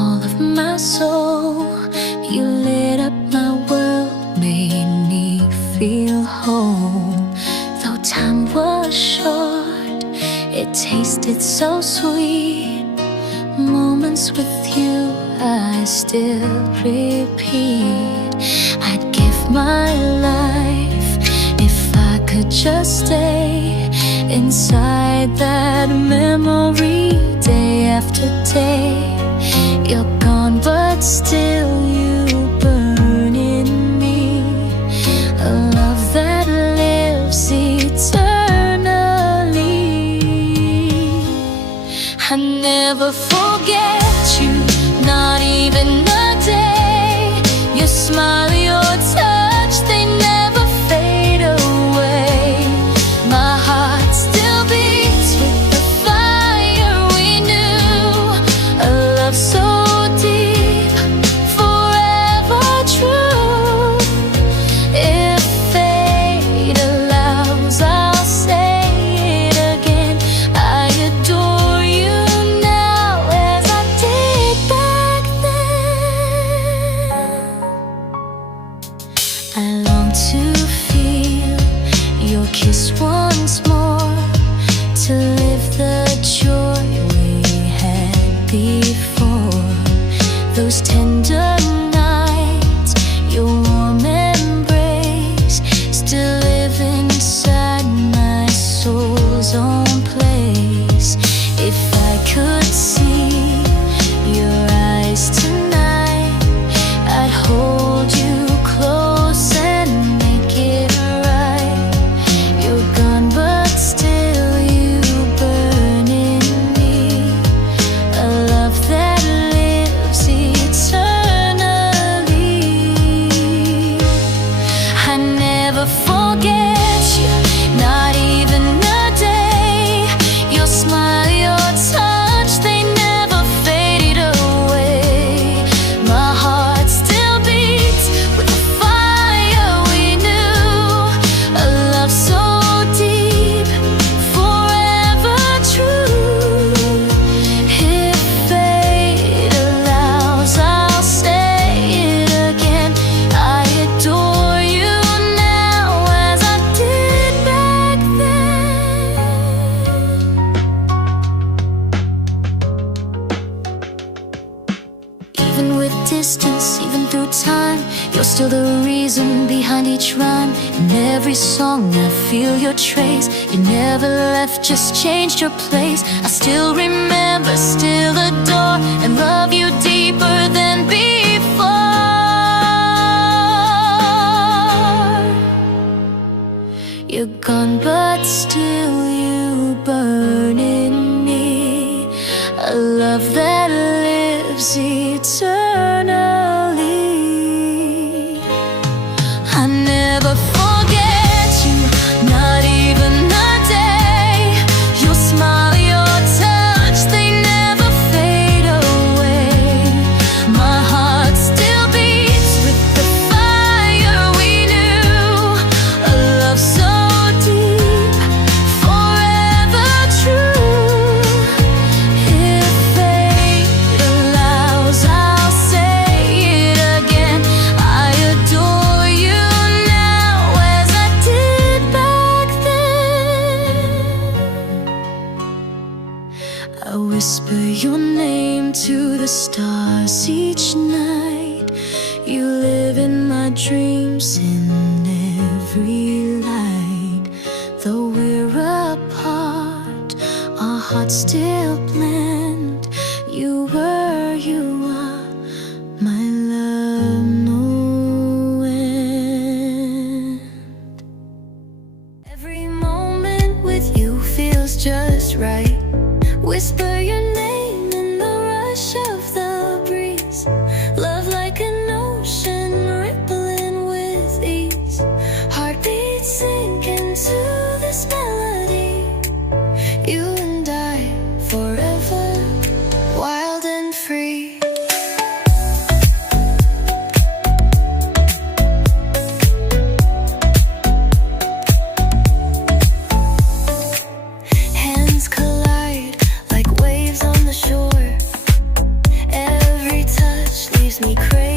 all of my soul. You lit up my world, made me feel whole. Though time was short, it tasted so sweet. Moments with you I still repeat. I'd give my life if I could just stay inside that memory day after day. You're gone but still you burn in me, a love that lives eternally. I never forget you, not even a day. Your smile, your touch, they never fade away. My heart still beats with the fire we knew, a love so deep, forever true. If fate allows, I'll say it again. I adore you now as I did back then. I long to feel your kiss once more, to live the joy we had before. Those tender nights, your warm embrace, still live inside my soul's own place. If I could see your eyes tonight, I'd hold you close and make it right. You're gone but still you burn in me, a love that lives eternally. I never forget you, not even a day. Your smile, your touch, they never faded away. My heart still beats with the fire we knew, a love so deep, forever true. If fate allows, I'll say it again. I adore you now as I did back then. Even with distance, even through time, you're still the reason behind each rhyme. In every song I feel your trace. You never left, just changed your place. I still remember, still adore, and love you deeper than before. You're gone but still you burn in me, a love that lives eternally. I never forget you, not even a day. Your smile, your touch, they never fade away. My heart still beats with the fire we knew, a love so deep, forever true. If fate allows, I'll say it again. I adore you now as I did back then. I whisper your name to the stars each night. You live in my dreams in every light. Though we're apart, our hearts still blend. You were, you are, my love, no end. Every moment with you feels just right. Whisper your name in the rush of the breeze. Love like an ocean rippling with ease. Heartbeats sink into this melody. You and I leaves me crazy.